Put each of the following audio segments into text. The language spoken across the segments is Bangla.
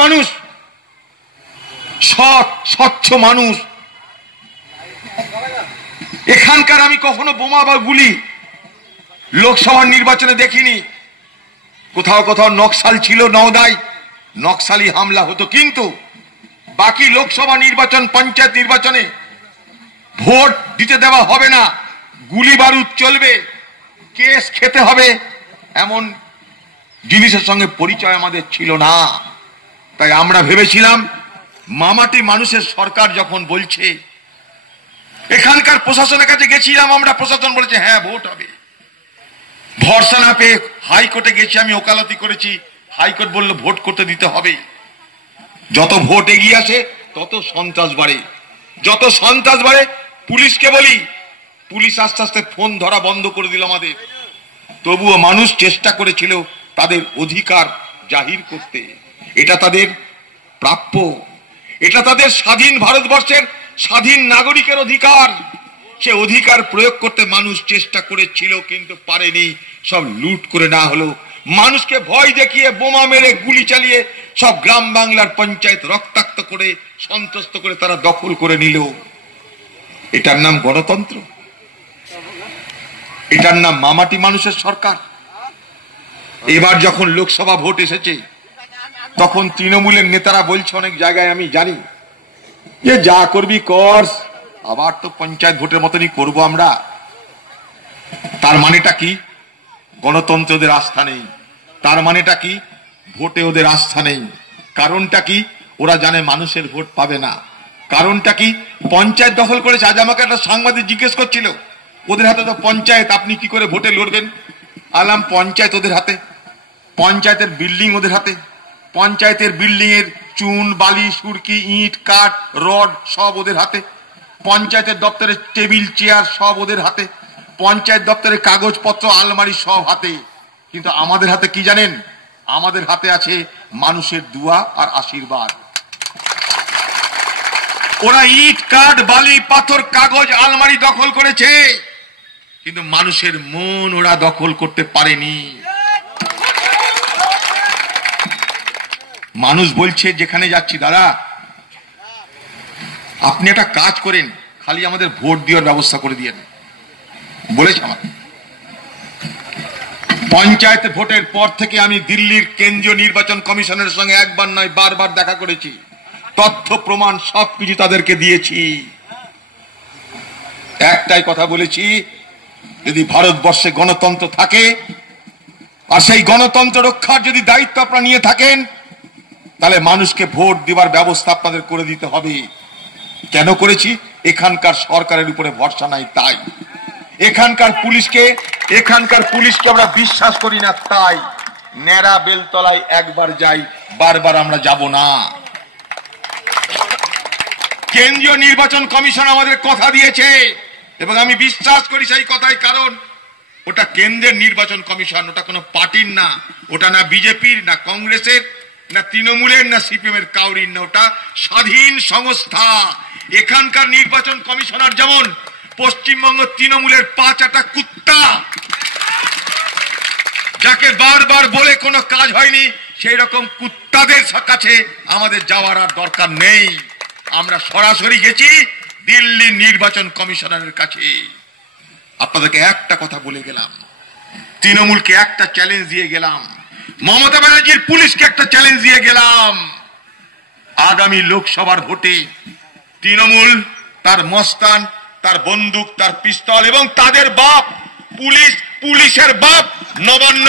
মানুষ। সৎ, স্বচ্ছ মানুষ। এখানকার আমি কখনো বোমা বা গুলি লোকসভার নির্বাচনে দেখিনি। কোথাও কোথাও নকশাল ছিল নওদায়, নকশালি হামলা হতো। কিন্তু বাকি লোকসভা নির্বাচন, পঞ্চায়েত নির্বাচনে ভোট দিতে দেওয়া হবে না। গুলি বারুদ চলবে, কেস খেতে হবে। এমন জিনিসের সঙ্গে পরিচয় আমাদের ছিল না। তাই আমরা ভেবেছিলাম, মামাটি মানুষের সরকার যখন বলছে, এখানকার প্রশাসনের কাছে গেছিলাম, আমরা প্রশাসন বলেছে হ্যাঁ ভোট হবে। ভরসা না পেয়ে হাইকোর্টে গেছি, আমি ওকালতি করেছি, হাইকোর্ট বলল, ভোট করতে দিতে হবে। যত ভোট এগিয়ে আসে, তত সন্ত্রাস বাড়ে। যত সন্ত্রাস বাড়ে, পুলিশকে বলি, পুলিশ আস্তে আস্তে ফোন ধরা বন্ধ করে দিল আমাদের। তবুও মানুষ চেষ্টা করেছিল তাদের অধিকার জাহির করতে। এটা তাদের প্রাপ্য। এটা তাদের স্বাধীন ভারতবর্ষের স্বাধীন নাগরিকের অধিকার। সে অধিকার প্রয়োগ করতে মানুষ চেষ্টা করেছিল, কিন্তু পারেনি। সব লুট করে না হলো। মানুষকে ভয় দেখিয়ে বোমা মেরে গুলি চালিয়ে সব গ্রাম বাংলার পঞ্চায়েত রক্তাক্ত করে, সন্ত্রস্ত করে তারা দখল করে নিল। এটার নাম গণতন্ত্র। এটার নাম মামাটি মানুষের সরকার। এবার যখন লোকসভা ভোট এসেছে তখন তৃণমূলের নেতারা বলছে অনেক জায়গায়, আমি জানি। যে যা করবি কর, আবার তো পঞ্চায়েত ভোটের মতনই করব আমরা। তার মানেটা কি? গণতন্ত্রে ওদের আস্থা নেই। তার মানেটা কি? ভোটে ওদের আস্থা নেই। কারণটা কি? ওরা জানে মানুষের ভোট পাবে না। কারণটা কি? পঞ্চায়েত দখল করেছে। আজ আমাকে একটা সাংবাদিক জিজ্ঞেস করছিল, ওদের হাতে তো পঞ্চায়েত, আপনি কি করে ভোটে লড়বেন? আলাম, পঞ্চায়েত ওদের হাতে। পঞ্চায়েতের বিল্ডিং ওদের হাতে। পঞ্চায়েতের বিল্ডিং এর চুন বালি সুরকি ইট, কাঠ, রড সব ওদের হাতে। পঞ্চায়েতের দপ্তরের টেবিল, চেয়ার সব ওদের হাতে। পঞ্চায়েত দপ্তরের কাগজপত্র, আলমারি সব হাতে। কিন্তু আমাদের হাতে কি জানেন? আমাদের হাতে আছে মানুষের দুয়া আর আশীর্বাদ। ওরা ইট, কাঠ, বালি, পাথর, কাগজ, আলমারি দখল করেছে। কিন্তু মানুষের মন ওরা দখল করতে পারেনি। মানুষ বলছে, যেখানে যাচ্ছি, দাদা, আপনি একটা কাজ করেন, খালি আমাদের ভোট দেওয়ার ব্যবস্থা করে দিয়ে বলেছে আমার পঞ্চায়েত ভোটের পর থেকে আমি দিল্লির কেন্দ্রীয় নির্বাচন কমিশনের সঙ্গে একবার নয়, বারবার দেখা করেছি। তথ্য, প্রমাণ সবকিছু তাদেরকে দিয়েছি। একটাই কথা বলেছি, যদি ভারতবর্ষে গণতন্ত্র থাকে, আর সেই গণতন্ত্র রক্ষার যদি দায়িত্ব আপনারা নিয়ে থাকেন তাহলে মানুষকে ভোট দেওয়ার ব্যবস্থা আপনাদের করে দিতে হবে। কেন করেছি? এখানকার সরকারের উপরে ভরসা নাই তাই। এখানকার পুলিশকে এখানকার পুলিশকে আমরা বিশ্বাস করি না তাই। ন্যাড়া বেলতলায় একবার যাই, বারবার আমরা যাব না। কেন্দ্রীয় নির্বাচন কমিশন আমাদের কথা দিয়েছে, এবং আমি বিশ্বাস করি সেই কথাই, কারণ ওটা কেন্দ্রের নির্বাচন কমিশন, ওটা কোনো পার্টির না, ওটা না বিজেপির, না কংগ্রেসের না তৃণমূলের, না সিপিএম এর কাউরির না ওটা স্বাধীন সংস্থা। এখানকার নির্বাচন কমিশনার যেমন, পশ্চিমবঙ্গ তৃণমূলের পাঁচ একটা কুত্তা। যাকে বারবার বলে কোনো কাজ হয়নি, সেই রকম কুত্তাদের কাছে আমাদের যাওয়ার আর দরকার নেই। আমরা সরাসরি গেছি দিল্লি নির্বাচন কমিশনারের কাছে। আপনাদেরকে একটা কথা বলে গেলাম। তৃণমূলকে একটা চ্যালেঞ্জ দিয়ে গেলাম। মমতা ব্যানার্জির পুলিশকে একটা চ্যালেঞ্জ দিয়ে গেলাম। আগামী লোকসভার ভোটে তৃণমূল, তার মস্তান, তার বন্দুক, তার পিস্তল এবং তাদের বাপ, পুলিশ, পুলিশের বাপ নবান্ন।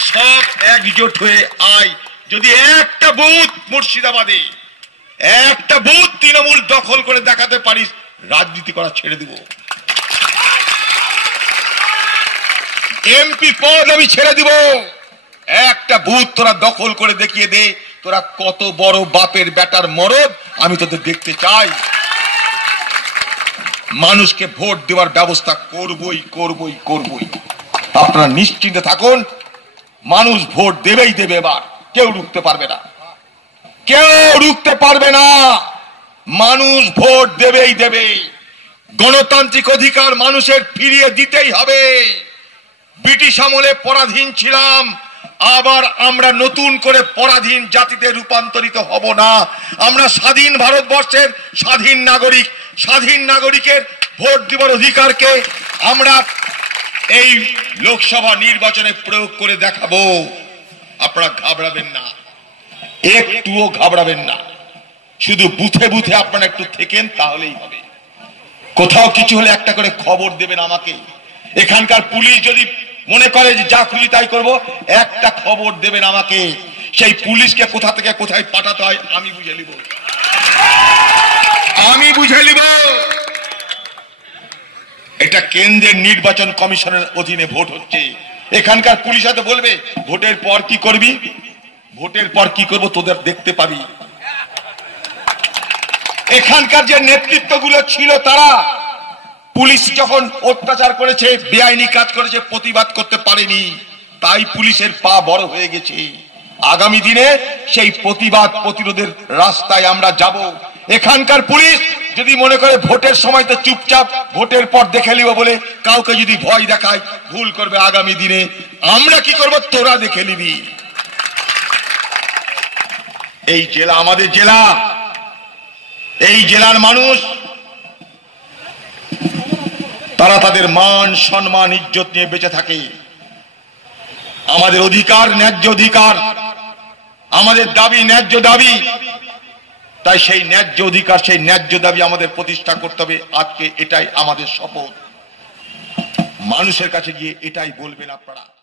সব একজোট হয়ে আয়। যদি একটা বুথ মুর্শিদাবাদে, একটা বুথ তৃণমূল দখল করে দেখাতে পারিস, রাজনীতি করা ছেড়ে দিব। এমপি পদ আমি ছেড়ে দিব। একটা বুথ তোরা দখল করে দেখিয়ে দে। তোরা কত বড় বাপের বেটার মরদ, আমি তোদের দেখতে চাই। মানুষকে ভোট দেওয়ার ব্যবস্থা করবই করবই করবই। আপনারা নিশ্চিন্তে থাকুন। মানুষ ভোট দেবেই দেবে এবার। কেউ রুখতে পারবে না। কেউ রুখতে পারবে না। মানুষ ভোট দেবেই দেবে। গণতান্ত্রিক অধিকার মানুষের ফিরিয়ে দিতেই হবে। ব্রিটিশ আমলে পরাধীন ছিলাম। আবার আমরা নতুন করে পরাধীন জাতিতে রূপান্তরিত হব না। আমরা স্বাধীন ভারতবর্ষের স্বাধীন নাগরিক। স্বাধীন নাগরিকের ভোট দেবার অধিকারকে আমরা এই লোকসভা নির্বাচনে প্রয়োগ করে দেখাবো। আপনারা ঘাবড়াবেন না। একটুও ঘাবড়াবেন না। শুধু বুথে বুথে আপনারা একটু থেকেন, তাহলেই হবে। কোথাও কিছু হলে একটা করে খবর দেবেন আমাকে। এখানকার পুলিশ যদি মনে করে যে যা খুশি তাই করব। একটা খবর দেবেন আমাকে, সেই পুলিশকে কোথা থেকে কোথায় পাঠাতে হয় আমি বুঝে নিব। আমি বুঝে নিব। এটা কেন্দ্রের নির্বাচন কমিশনের অধীনে ভোট হচ্ছে। এখানকার পুলিশ হয়তো বলবে, ভোটের পর কি করবি? ভোটের পর কি করব তোদের দেখতে পাবি। এখানকার যে নেতৃত্বগুলো ছিল তারা পুলিশ যখন অত্যাচার করেছে, বেআইনি কাজ করেছে, প্রতিবাদ করতে পারেনি, তাই পুলিশের পা বড় হয়ে গেছে। আগামী দিনে সেই প্রতিবাদ প্রতিরোধের রাস্তায় আমরা যাব। এখানকার পুলিশ যদি মনে করে ভোটের সময় তো চুপচাপ ভোটের পর দেখে নিব বলে কাউকে যদি ভয় দেখায়, ভুল করবে আগামী দিনে, আমরা কি করব? তোরা দেখে নিবি। এই জেলা আমাদের জেলা। এই জেলার মানুষ তারা তাদের মান, সম্মান, ইজ্জত নিয়ে বেঁচে থাকে। আমাদের অধিকার ন্যায্য অধিকার, আমাদের দাবি ন্যায্য দাবি। তাই সেই ন্যায্য অধিকার, সেই ন্যায্য দাবি আমাদের প্রতিষ্ঠা করতে হবে। আজকে এটাই আমাদের শপথ। মানুষের কাছে গিয়ে এটাই বলবেন আপনারা।